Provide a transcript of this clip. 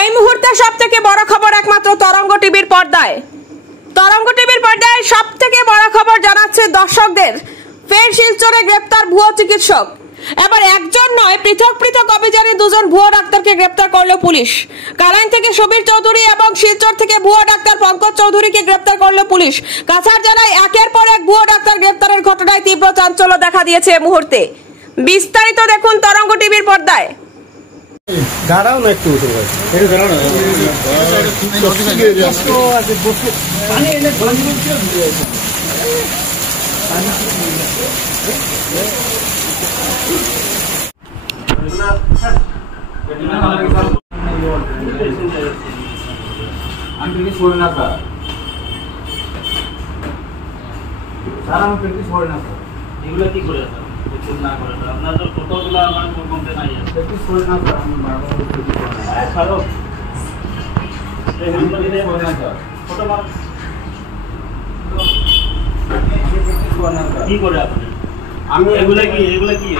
এই মুহূর্তে সবথেকে বড় খবর একমাত্র তরঙ্গ টিভির পর্দায়। তরঙ্গ টিভির পর্দায় সবথেকে বড় খবর জানাচ্ছে দর্শকদের। ফের শিলচরে গ্রেপ্তার ভুয়ো চিকিৎসক। এবার একজন নয়, পৃথক পৃথক অভিযানে দুজন ভুয়ো ডাক্তারকে গ্রেপ্তার করলো পুলিশ। কালাইন থেকে সুবীর চৌধুরী এবং শিলচর থেকে ভুয়ো ডাক্তার পঙ্কজ চৌধুরীকে গ্রেপ্তার করলো পুলিশ। কাছাড় জেলায় একের পর এক ভুয়ো ডাক্তার গ্রেপ্তারের ঘটনায় তীব্র চাঞ্চল্য দেখা দিয়েছে এই মুহূর্তে। বিস্তারিত দেখুন তরঙ্গ টিভির পর্দায়। গাড়াও না একটু উঠে গেছে এটা গাড়াও না আছে বসে পানি এনে বন্ধ করে দিয়েছে আমি প্র্যাকটিস করি না স্যার আমি প্র্যাকটিস করি না স্যার এগুলো কি করে স্যার না করে স্যার আপনার তো টোটোগুলো আমার কমপ্লেন নাই আছে প্র্যাকটিস করি না স্যার আমি মারবো ছাড়ো এই হ্যান্ডল দিয়ে বলে না স্যার ফটো মার আমি প্র্যাকটিস করি না স্যার কি করে আপনি আমি এগুলো কি